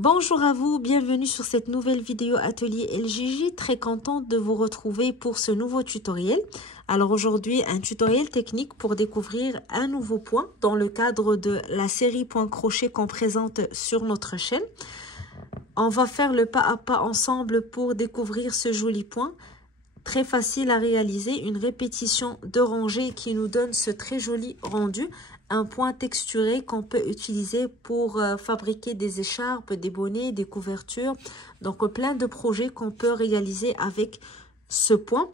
Bonjour à vous, bienvenue sur cette nouvelle vidéo atelier LJJ. Très contente de vous retrouver pour ce nouveau tutoriel. Alors aujourd'hui, un tutoriel technique pour découvrir un nouveau point dans le cadre de la série point crochet qu'on présente sur notre chaîne. On va faire le pas à pas ensemble pour découvrir ce joli point. Très facile à réaliser, une répétition de rangée qui nous donne ce très joli rendu. Un point texturé qu'on peut utiliser pour fabriquer des écharpes, des bonnets, des couvertures. Donc plein de projets qu'on peut réaliser avec ce point.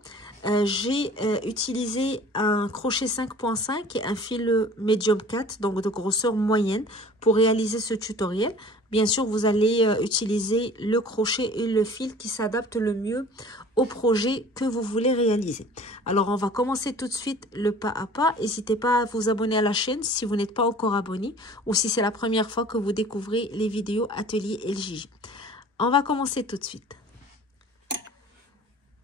J'ai utilisé un crochet 5.5 et un fil medium 4, donc de grosseur moyenne, pour réaliser ce tutoriel. Bien sûr, vous allez utiliser le crochet et le fil qui s'adaptent le mieux au projet que vous voulez réaliser. Alors, on va commencer tout de suite le pas à pas. N'hésitez pas à vous abonner à la chaîne si vous n'êtes pas encore abonné ou si c'est la première fois que vous découvrez les vidéos atelier LJJ. On va commencer tout de suite.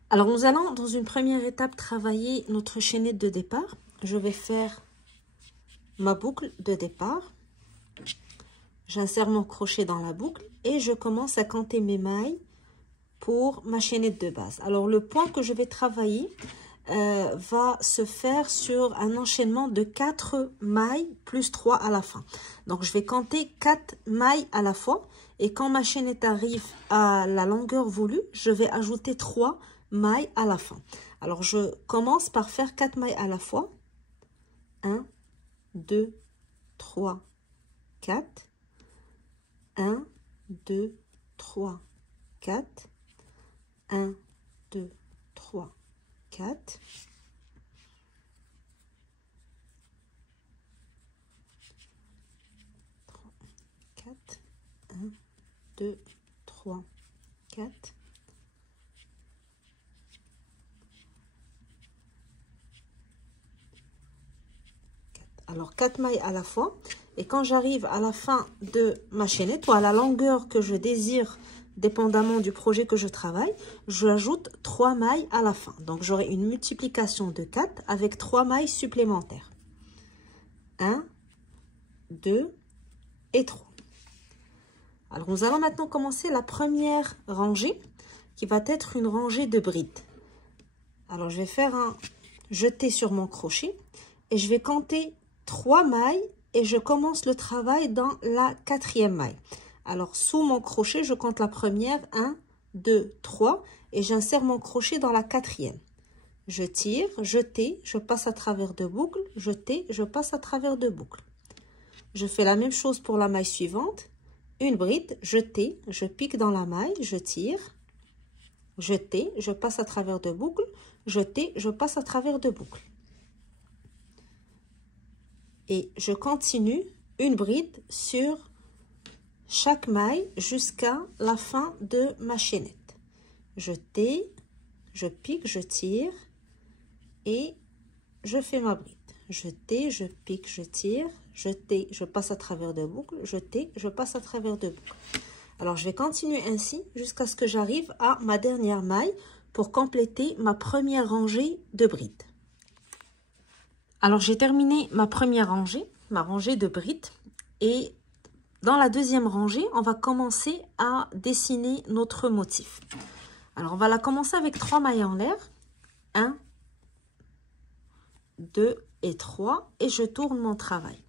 Alors, nous allons dans une première étape travailler notre chaînette de départ. Je vais faire ma boucle de départ. J'insère mon crochet dans la boucle et je commence à compter mes mailles pour ma chaînette de base. Alors, le point que je vais travailler va se faire sur un enchaînement de 4 mailles plus 3 à la fin. Donc, je vais compter 4 mailles à la fois. Et quand ma chaînette arrive à la longueur voulue, je vais ajouter 3 mailles à la fin. Alors, je commence par faire 4 mailles à la fois. 1, 2, 3, 4. 1, 2, 3, 4. 1, 2, 3, 4. 4. 1, 2, 3, 4. Alors, 4 mailles à la fois. Et quand j'arrive à la fin de ma chaînette ou à la longueur que je désire, dépendamment du projet que je travaille, j'ajoute 3 mailles à la fin. Donc, j'aurai une multiplication de 4 avec 3 mailles supplémentaires. 1, 2 et 3. Alors, nous allons maintenant commencer la première rangée qui va être une rangée de brides. Alors, je vais faire un jeté sur mon crochet et je vais compter 3 mailles et je commence le travail dans la 4e maille. Alors, sous mon crochet, je compte la première, 1, 2, 3, et j'insère mon crochet dans la 4e. Je tire, jeté, je passe à travers de boucles, jeté, je passe à travers de boucles. Je fais la même chose pour la maille suivante. Une bride, jeté, je pique dans la maille, je tire, jeté, je passe à travers de boucles, jeté, je passe à travers de boucles. Et je continue une bride sur chaque maille jusqu'à la fin de ma chaînette. Jeté, je pique, je tire et je fais ma bride. Jeté, je pique, je tire, jeté, je passe à travers de boucles, jeté, je passe à travers de boucles. Alors, je vais continuer ainsi jusqu'à ce que j'arrive à ma dernière maille pour compléter ma première rangée de brides. Alors, j'ai terminé ma première rangée, ma rangée de brides. Et dans la deuxième rangée, on va commencer à dessiner notre motif. Alors, on va la commencer avec 3 mailles en l'air. 1, 2 et 3. Et je tourne mon travail.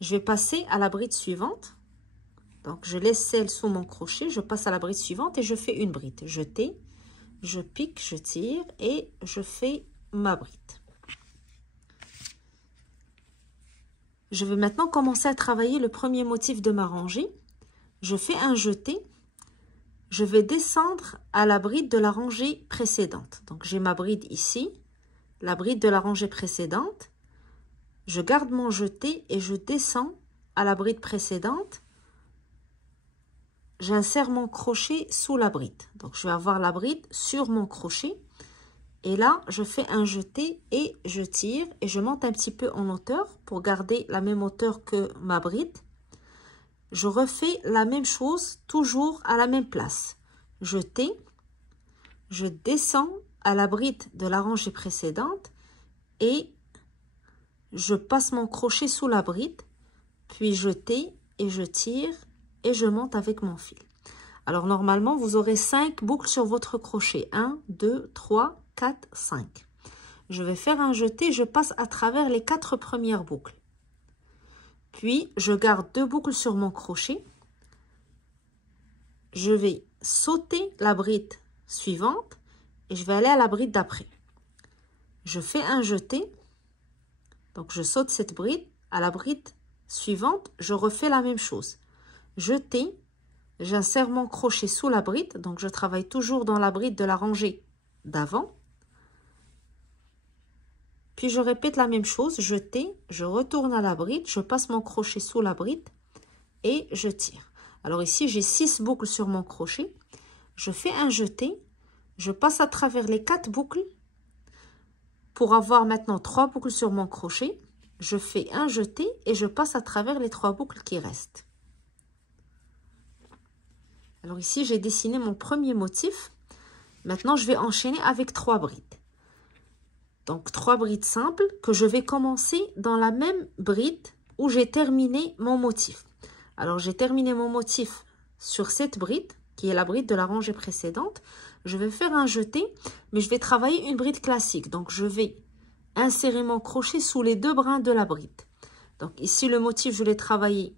Je vais passer à la bride suivante. Donc, je laisse celle sous mon crochet. Je passe à la bride suivante et je fais une bride. Jeté, je pique, je tire et je fais ma bride. Je vais maintenant commencer à travailler le premier motif de ma rangée. Je fais un jeté. Je vais descendre à la bride de la rangée précédente. Donc, j'ai ma bride ici, la bride de la rangée précédente. Je garde mon jeté et je descends à la bride précédente. J'insère mon crochet sous la bride. Donc, je vais avoir la bride sur mon crochet. Et là, je fais un jeté et je tire et je monte un petit peu en hauteur pour garder la même hauteur que ma bride. Je refais la même chose, toujours à la même place. Jeté, je descends à la bride de la rangée précédente et je passe mon crochet sous la bride, puis jeté et je tire et je monte avec mon fil. Alors normalement, vous aurez 5 boucles sur votre crochet. 1, 2, 3, 4, 5. Je vais faire un jeté, je passe à travers les 4 premières boucles. Puis, je garde 2 boucles sur mon crochet. Je vais sauter la bride suivante et je vais aller à la bride d'après. Je fais un jeté. Donc, je saute cette bride. À la bride suivante, je refais la même chose. Jeté. J'insère mon crochet sous la bride, donc je travaille toujours dans la bride de la rangée d'avant. Puis je répète la même chose, jeté, je retourne à la bride, je passe mon crochet sous la bride et je tire. Alors ici, j'ai 6 boucles sur mon crochet. Je fais un jeté, je passe à travers les 4 boucles pour avoir maintenant 3 boucles sur mon crochet. Je fais un jeté et je passe à travers les 3 boucles qui restent. Alors ici, j'ai dessiné mon premier motif. Maintenant, je vais enchaîner avec 3 brides. Donc, 3 brides simples que je vais commencer dans la même bride où j'ai terminé mon motif. Alors, j'ai terminé mon motif sur cette bride, qui est la bride de la rangée précédente. Je vais faire un jeté, mais je vais travailler une bride classique. Donc, je vais insérer mon crochet sous les 2 brins de la bride. Donc, ici, le motif, je l'ai travaillé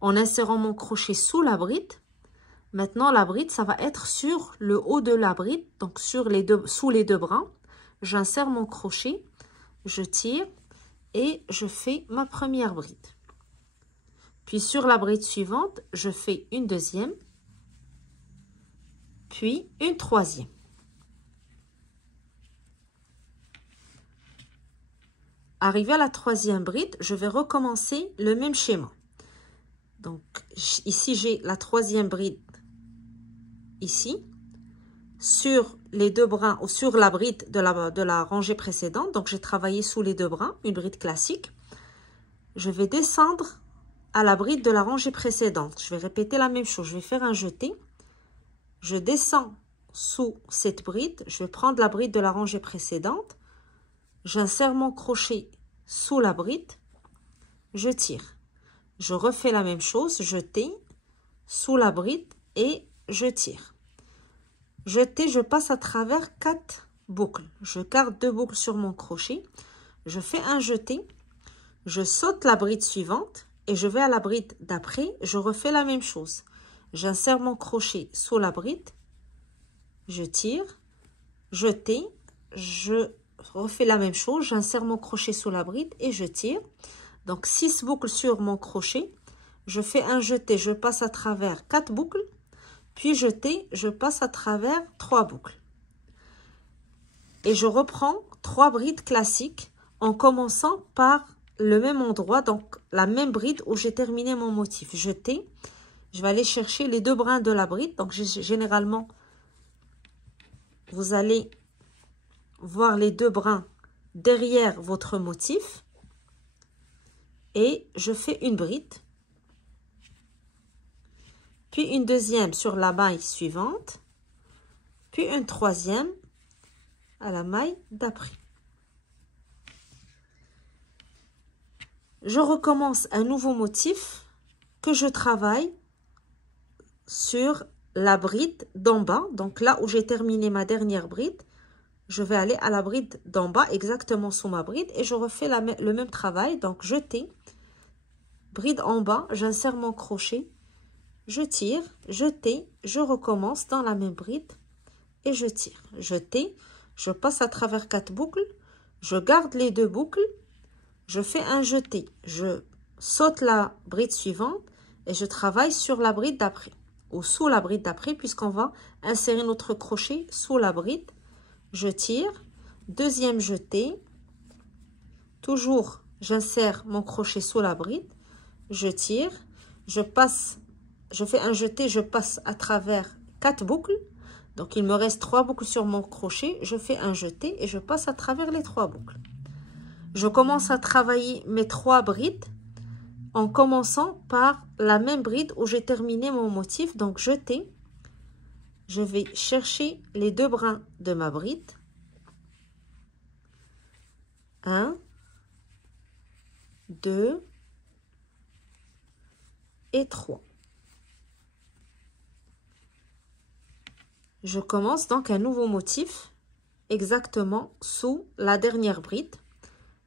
en insérant mon crochet sous la bride. Maintenant, la bride, ça va être sur le haut de la bride, donc sous les 2 brins. J'insère mon crochet, je tire et je fais ma première bride. Puis sur la bride suivante, je fais une deuxième, puis une troisième. Arrivé à la 3e bride, je vais recommencer le même schéma. Donc ici, j'ai la 3e bride ici, sur les 2 brins ou sur la bride de la rangée précédente. Donc, j'ai travaillé sous les 2 brins, une bride classique. Je vais descendre à la bride de la rangée précédente. Je vais répéter la même chose. Je vais faire un jeté. Je descends sous cette bride. Je vais prendre la bride de la rangée précédente. J'insère mon crochet sous la bride. Je tire. Je refais la même chose. Jeté sous la bride et je tire. Jeté, je passe à travers 4 boucles. Je garde 2 boucles sur mon crochet. Je fais un jeté. Je saute la bride suivante et je vais à la bride d'après. Je refais la même chose. J'insère mon crochet sous la bride. Je tire. Jeté. Je refais la même chose. J'insère mon crochet sous la bride et je tire. Donc 6 boucles sur mon crochet. Je fais un jeté. Je passe à travers 4 boucles. Puis jeté, je passe à travers 3 boucles. Et je reprends 3 brides classiques en commençant par le même endroit, donc la même bride où j'ai terminé mon motif. Jeté, je vais aller chercher les 2 brins de la bride. Donc généralement, vous allez voir les 2 brins derrière votre motif. Et je fais une bride. Puis une deuxième sur la maille suivante, puis une troisième à la maille d'après. Je recommence un nouveau motif que je travaille sur la bride d'en bas. Donc là où j'ai terminé ma dernière bride, je vais aller à la bride d'en bas, exactement sous ma bride, et je refais le même travail. Donc jeté, bride en bas, j'insère mon crochet. Je tire, jeté, je recommence dans la même bride et je tire. Jeté, je passe à travers 4 boucles, je garde les 2 boucles, je fais un jeté, je saute la bride suivante et je travaille sur la bride d'après ou sous la bride d'après puisqu'on va insérer notre crochet sous la bride. Je tire, deuxième jeté, toujours j'insère mon crochet sous la bride, je tire, je fais un jeté, je passe à travers 4 boucles. Donc, il me reste 3 boucles sur mon crochet. Je fais un jeté et je passe à travers les 3 boucles. Je commence à travailler mes 3 brides en commençant par la même bride où j'ai terminé mon motif. Donc, jeté. Je vais chercher les 2 brins de ma bride. 1, 2 et 3. Je commence donc un nouveau motif exactement sous la dernière bride.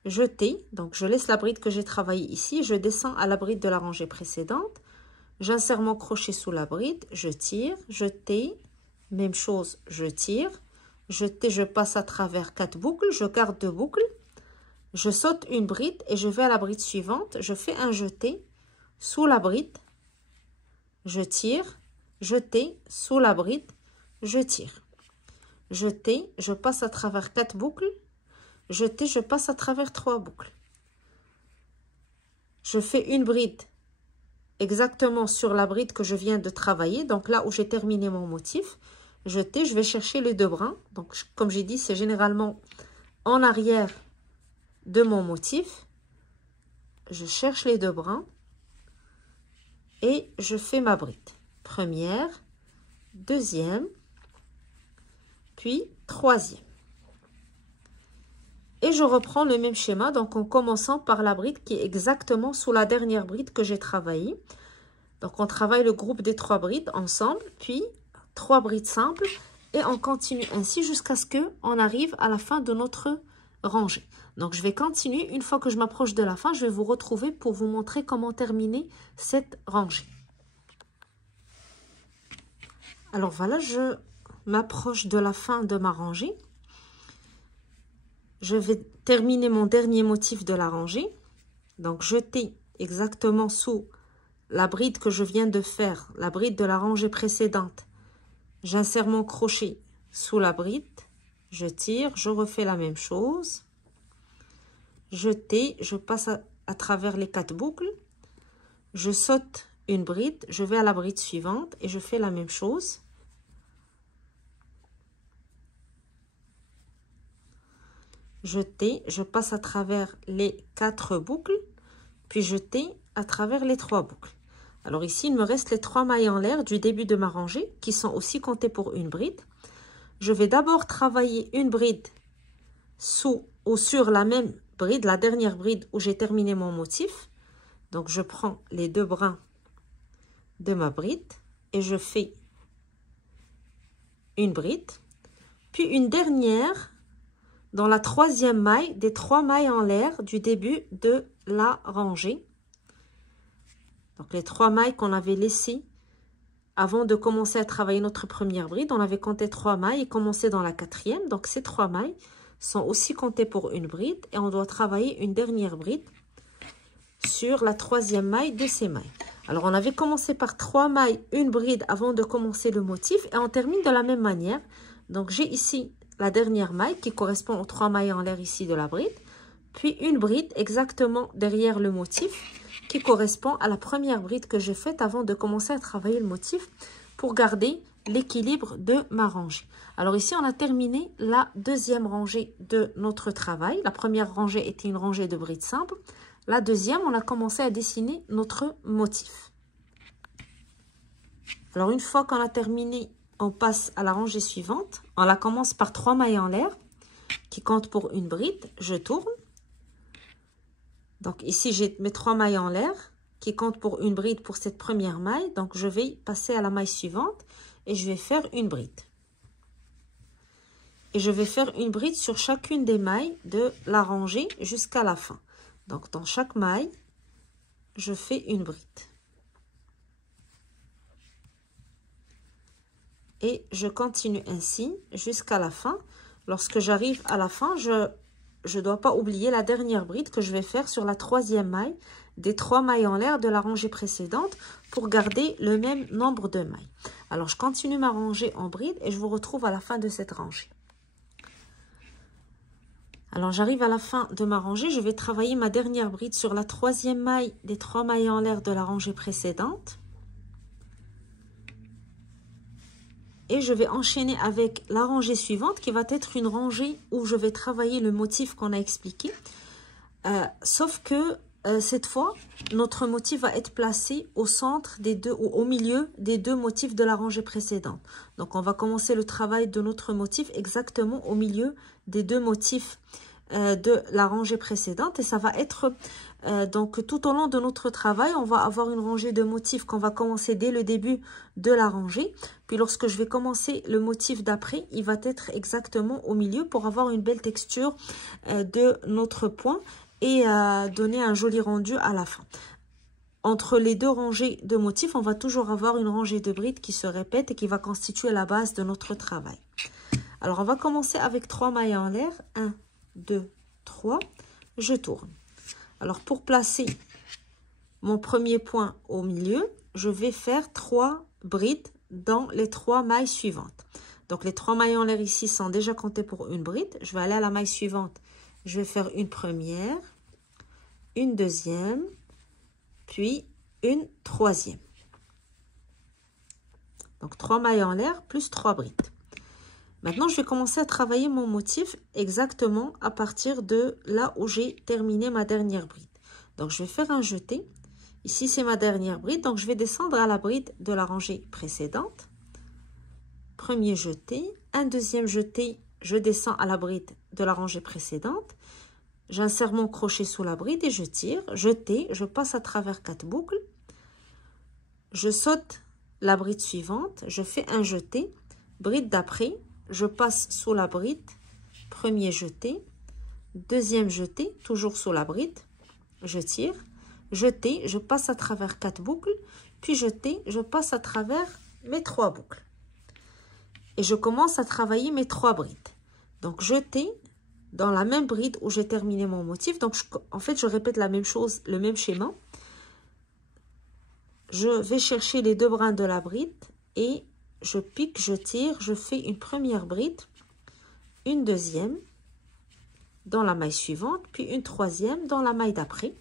Jeter, donc je laisse la bride que j'ai travaillée ici, je descends à la bride de la rangée précédente, j'insère mon crochet sous la bride, je tire, jeter, même chose, je tire, jeter, je passe à travers 4 boucles, je garde 2 boucles, je saute une bride et je vais à la bride suivante, je fais un jeté sous la bride, je tire, jeter sous la bride, je tire, jeter, je passe à travers 4 boucles, jeter, je passe à travers 3 boucles. Je fais une bride exactement sur la bride que je viens de travailler, donc là où j'ai terminé mon motif. Jeter, je vais chercher les 2 brins. Donc comme j'ai dit, c'est généralement en arrière de mon motif. Je cherche les 2 brins et je fais ma bride. Première, deuxième, puis troisième. Et je reprends le même schéma, donc en commençant par la bride qui est exactement sous la dernière bride que j'ai travaillée. Donc on travaille le groupe des 3 brides ensemble, puis 3 brides simples, et on continue ainsi jusqu'à ce qu'on arrive à la fin de notre rangée. Donc je vais continuer, une fois que je m'approche de la fin, je vais vous retrouver pour vous montrer comment terminer cette rangée. Alors voilà, je m'approche de la fin de ma rangée. Je vais terminer mon dernier motif de la rangée. Donc, jeter exactement sous la bride que je viens de faire, la bride de la rangée précédente. J'insère mon crochet sous la bride. Je tire, je refais la même chose. Jeter, je passe à travers les 4 boucles. Je saute une bride, je vais à la bride suivante et je fais la même chose. Jeter, je passe à travers les 4 boucles, puis jeter à travers les 3 boucles. Alors ici, il me reste les 3 mailles en l'air du début de ma rangée, qui sont aussi comptées pour une bride. Je vais d'abord travailler une bride sous ou sur la même bride, la dernière bride où j'ai terminé mon motif. Donc je prends les 2 brins de ma bride et je fais une bride, puis une dernière dans la 3e maille des 3 mailles en l'air du début de la rangée. Donc les 3 mailles qu'on avait laissées avant de commencer à travailler notre première bride, on avait compté 3 mailles et commencé dans la 4e. Donc ces 3 mailles sont aussi comptées pour une bride et on doit travailler une dernière bride sur la 3e maille de ces mailles. Alors on avait commencé par 3 mailles, une bride avant de commencer le motif et on termine de la même manière. Donc j'ai ici la dernière maille qui correspond aux 3 mailles en l'air ici de la bride, puis une bride exactement derrière le motif qui correspond à la première bride que j'ai faite avant de commencer à travailler le motif pour garder l'équilibre de ma rangée. Alors ici, on a terminé la 2e rangée de notre travail. La première rangée était une rangée de brides simples. La deuxième, on a commencé à dessiner notre motif. Alors une fois qu'on a terminé, on passe à la rangée suivante. On la commence par 3 mailles en l'air qui comptent pour une bride. Je tourne. Donc ici, j'ai mes 3 mailles en l'air qui comptent pour une bride pour cette première maille. Donc je vais passer à la maille suivante et je vais faire une bride. Et je vais faire une bride sur chacune des mailles de la rangée jusqu'à la fin. Donc dans chaque maille, je fais une bride. Et je continue ainsi jusqu'à la fin. Lorsque j'arrive à la fin, je ne dois pas oublier la dernière bride que je vais faire sur la 3e maille des 3 mailles en l'air de la rangée précédente pour garder le même nombre de mailles. Alors, je continue ma rangée en bride et je vous retrouve à la fin de cette rangée. Alors, j'arrive à la fin de ma rangée. Je vais travailler ma dernière bride sur la 3e maille des 3 mailles en l'air de la rangée précédente. Et je vais enchaîner avec la rangée suivante qui va être une rangée où je vais travailler le motif qu'on a expliqué. Sauf que cette fois, notre motif va être placé au centre des deux ou au milieu des 2 motifs de la rangée précédente. Donc, on va commencer le travail de notre motif exactement au milieu des 2 motifs de la rangée précédente et ça va être donc tout au long de notre travail, on va avoir une rangée de motifs qu'on va commencer dès le début de la rangée. Puis lorsque je vais commencer le motif d'après, il va être exactement au milieu pour avoir une belle texture de notre point et donner un joli rendu à la fin. Entre les deux rangées de motifs, on va toujours avoir une rangée de brides qui se répète et qui va constituer la base de notre travail. Alors, on va commencer avec 3 mailles en l'air. 1, 2, 3. Je tourne. Alors, pour placer mon premier point au milieu, je vais faire 3 brides dans les 3 mailles suivantes. Donc, les 3 mailles en l'air ici sont déjà comptées pour une bride. Je vais aller à la maille suivante. Je vais faire une première, une deuxième, puis une troisième. Donc, 3 mailles en l'air plus 3 brides. Maintenant, je vais commencer à travailler mon motif exactement à partir de là où j'ai terminé ma dernière bride. Donc, je vais faire un jeté. Ici, c'est ma dernière bride. Donc, je vais descendre à la bride de la rangée précédente. Premier jeté. Un deuxième jeté, je descends à la bride de la rangée précédente. J'insère mon crochet sous la bride et je tire. Jeté, je passe à travers 4 boucles. Je saute la bride suivante. Je fais un jeté. Bride d'après. Je passe sous la bride, premier jeté, deuxième jeté, toujours sous la bride, je tire, jeté, je passe à travers 4 boucles, puis jeté, je passe à travers mes 3 boucles. Et je commence à travailler mes 3 brides. Donc, jeté dans la même bride où j'ai terminé mon motif. Donc, en fait, je répète la même chose, le même schéma. Je vais chercher les 2 brins de la bride et je pique, je tire, je fais une première bride, une deuxième dans la maille suivante, puis une troisième dans la maille d'après.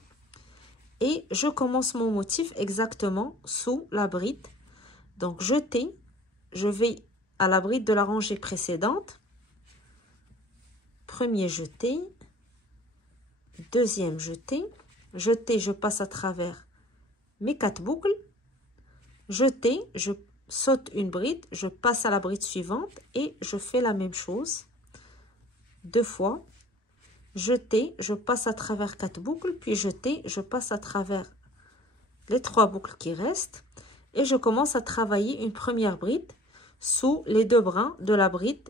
Et je commence mon motif exactement sous la bride. Donc, jeté, je vais à la bride de la rangée précédente. Premier jeté, deuxième jeté, jeté, je passe à travers mes 4 boucles, jeté, je saute une bride, je passe à la bride suivante et je fais la même chose 2 fois. Jeté, je passe à travers 4 boucles, puis jeté, je passe à travers les 3 boucles qui restent et je commence à travailler une première bride sous les 2 brins de la bride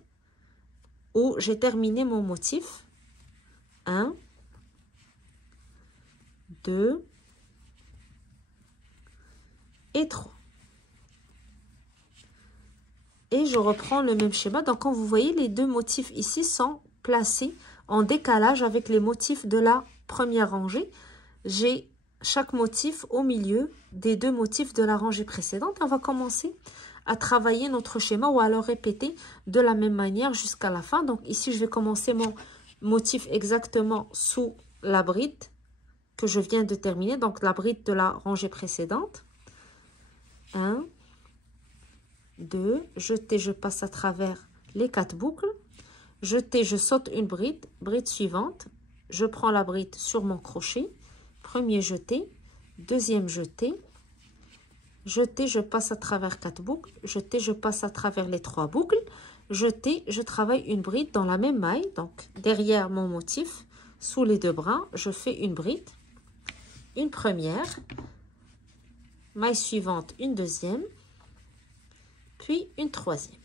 où j'ai terminé mon motif. 1, 2 et 3. Et je reprends le même schéma. Donc, quand vous voyez, les 2 motifs ici sont placés en décalage avec les motifs de la première rangée. J'ai chaque motif au milieu des 2 motifs de la rangée précédente. On va commencer à travailler notre schéma ou à le répéter de la même manière jusqu'à la fin. Donc, ici, je vais commencer mon motif exactement sous la bride que je viens de terminer. Donc, la bride de la rangée précédente. 1, 2, jeté, je passe à travers les 4 boucles, jeté, je saute une bride, bride suivante, je prends la bride sur mon crochet, premier jeté, deuxième jeté, jeté, je passe à travers 4 boucles, jeté, je passe à travers les 3 boucles, jeté, je travaille une bride dans la même maille, donc derrière mon motif, sous les 2 brins, je fais une bride, une première, maille suivante, une deuxième, puis une troisième.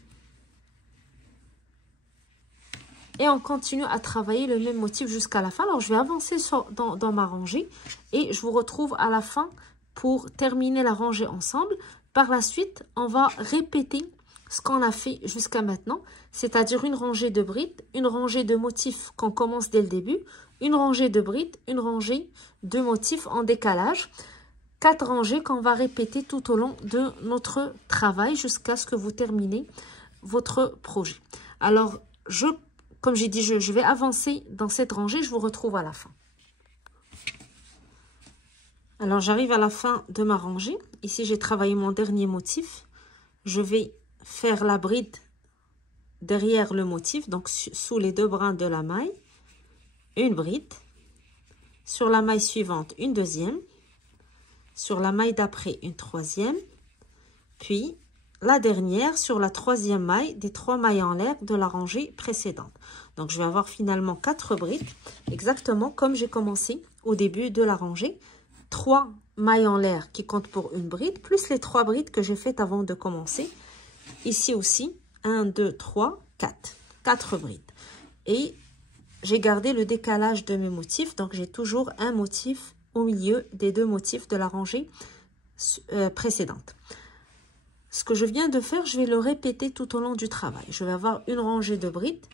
Et on continue à travailler le même motif jusqu'à la fin. Alors, je vais avancer dans ma rangée et je vous retrouve à la fin pour terminer la rangée ensemble. Par la suite, on va répéter ce qu'on a fait jusqu'à maintenant, c'est-à-dire une rangée de brides, une rangée de motifs qu'on commence dès le début, une rangée de brides, une rangée de motifs en décalage. 4 rangées qu'on va répéter tout au long de notre travail jusqu'à ce que vous terminez votre projet. Alors, comme j'ai dit, je vais avancer dans cette rangée. Je vous retrouve à la fin. Alors, j'arrive à la fin de ma rangée. Ici, j'ai travaillé mon dernier motif. Je vais faire la bride derrière le motif, donc sous les 2 brins de la maille. Une bride. Sur la maille suivante, une deuxième. Sur la maille d'après, une troisième, puis la dernière sur la troisième maille des 3 mailles en l'air de la rangée précédente. Donc, je vais avoir finalement 4 brides, exactement comme j'ai commencé au début de la rangée. 3 mailles en l'air qui comptent pour une bride, plus les 3 brides que j'ai faites avant de commencer. Ici aussi, 1, 2, 3, 4. 4 brides. Et j'ai gardé le décalage de mes motifs, donc j'ai toujours un motif au milieu des 2 motifs de la rangée précédente. Ce que je viens de faire, je vais le répéter tout au long du travail. Je vais avoir une rangée de brides,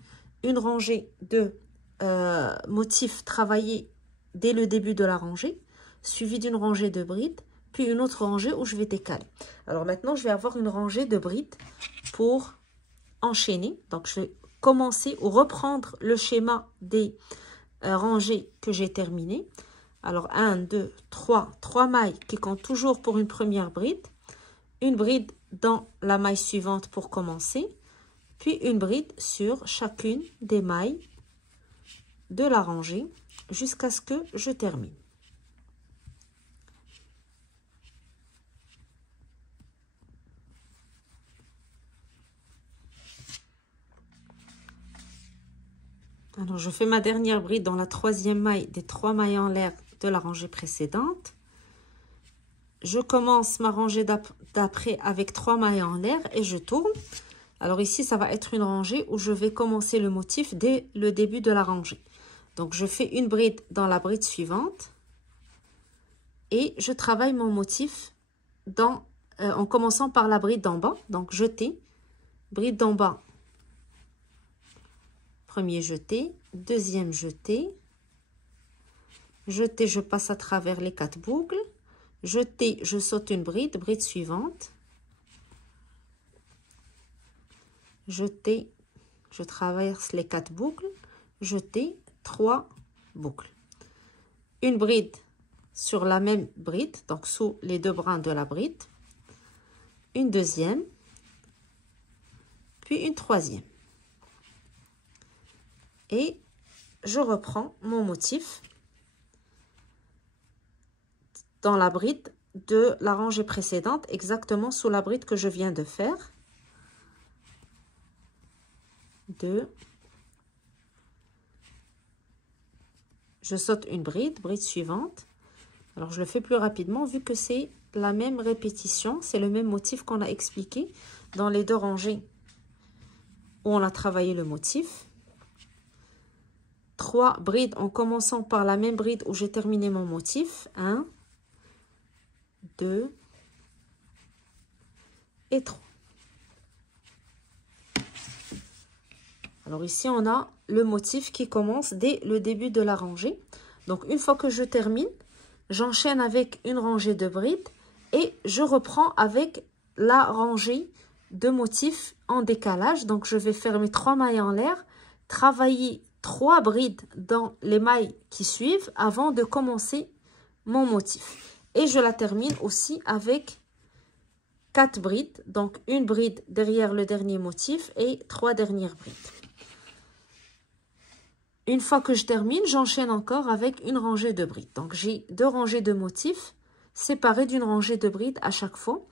une rangée de motifs travaillés dès le début de la rangée, suivi d'une rangée de brides, puis une autre rangée où je vais décaler. Alors maintenant, je vais avoir une rangée de brides pour enchaîner. Donc, je vais commencer ou reprendre le schéma des rangées que j'ai terminées. Alors, 1, 2, 3 mailles qui comptent toujours pour une première bride. Une bride dans la maille suivante pour commencer. Puis une bride sur chacune des mailles de la rangée jusqu'à ce que je termine. Alors, je fais ma dernière bride dans la troisième maille des 3 mailles en l'air de la rangée précédente. Je commence ma rangée d'après avec 3 mailles en l'air et je tourne. Alors ici, ça va être une rangée où je vais commencer le motif dès le début de la rangée. Donc, je fais une bride dans la bride suivante et je travaille mon motif en commençant par la bride d'en bas. Donc, jeté, bride d'en bas. Premier jeté, deuxième jeté, jeté, je passe à travers les 4 boucles, jeté, je saute une bride, bride suivante, jeté, je traverse les 4 boucles, jeté, 3 boucles. Une bride sur la même bride, donc sous les 2 brins de la bride, une deuxième, puis une troisième. Et je reprends mon motif dans la bride de la rangée précédente, exactement sous la bride que je viens de faire. 2. Je saute une bride, bride suivante. Alors, je le fais plus rapidement vu que c'est la même répétition, c'est le même motif qu'on a expliqué dans les 2 rangées où on a travaillé le motif. 3 brides en commençant par la même bride où j'ai terminé mon motif. 1, 2 et 3. Alors ici, on a le motif qui commence dès le début de la rangée. Donc, une fois que je termine, j'enchaîne avec une rangée de brides et je reprends avec la rangée de motifs en décalage. Donc, je vais faire mes 3 mailles en l'air, travailler 3 brides dans les mailles qui suivent avant de commencer mon motif. Et je la termine aussi avec 4 brides. Donc, une bride derrière le dernier motif et 3 dernières brides. Une fois que je termine, j'enchaîne encore avec une rangée de brides. Donc, j'ai 2 rangées de motifs séparées d'une rangée de brides à chaque fois.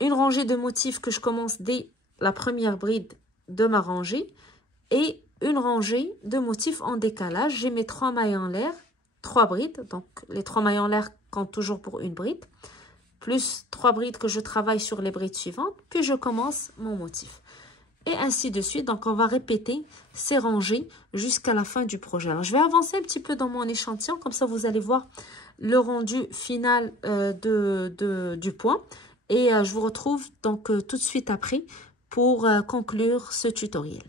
Une rangée de motifs que je commence dès la première bride de ma rangée et une rangée de motifs en décalage. J'ai mes 3 mailles en l'air, 3 brides. Donc, les 3 mailles en l'air comptent toujours pour une bride. Plus 3 brides que je travaille sur les brides suivantes. Puis, je commence mon motif. Et ainsi de suite. Donc, on va répéter ces rangées jusqu'à la fin du projet. Alors, je vais avancer un petit peu dans mon échantillon. Comme ça, vous allez voir le rendu final du point. Et je vous retrouve donc tout de suite après pour conclure ce tutoriel.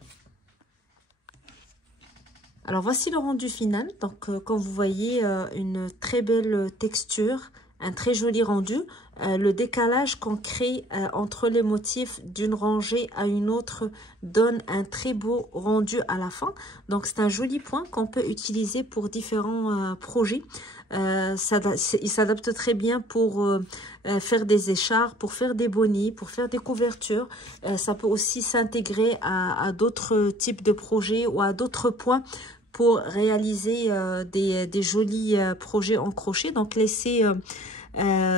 Alors, voici le rendu final. Donc, comme vous voyez, une très belle texture, un très joli rendu. Le décalage qu'on crée entre les motifs d'une rangée à une autre donne un très beau rendu à la fin. Donc, c'est un joli point qu'on peut utiliser pour différents projets. Il s'adapte très bien pour faire des écharpes, pour faire des bonnets, pour faire des couvertures. Ça peut aussi s'intégrer à d'autres types de projets ou à d'autres points pour réaliser des jolis projets en crochet. Donc, laissez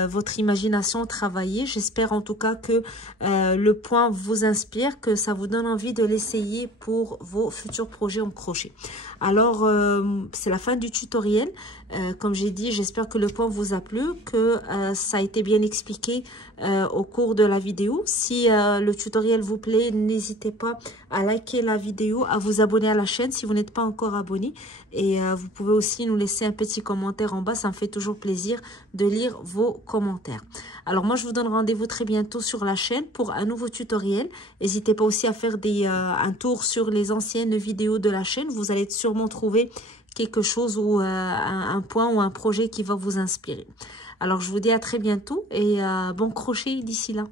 votre imagination travailler. J'espère en tout cas que le point vous inspire, que ça vous donne envie de l'essayer pour vos futurs projets en crochet. Alors, c'est la fin du tutoriel. Comme j'ai dit, j'espère que le point vous a plu, que ça a été bien expliqué au cours de la vidéo. Si le tutoriel vous plaît, n'hésitez pas à liker la vidéo, à vous abonner à la chaîne si vous n'êtes pas encore abonné. Et vous pouvez aussi nous laisser un petit commentaire en bas, ça me fait toujours plaisir de lire vos commentaires. Alors moi, je vous donne rendez-vous très bientôt sur la chaîne pour un nouveau tutoriel. N'hésitez pas aussi à faire un tour sur les anciennes vidéos de la chaîne. Vous allez sûrement trouver quelque chose ou un point ou un projet qui va vous inspirer. Alors, je vous dis à très bientôt et bon crochet d'ici là.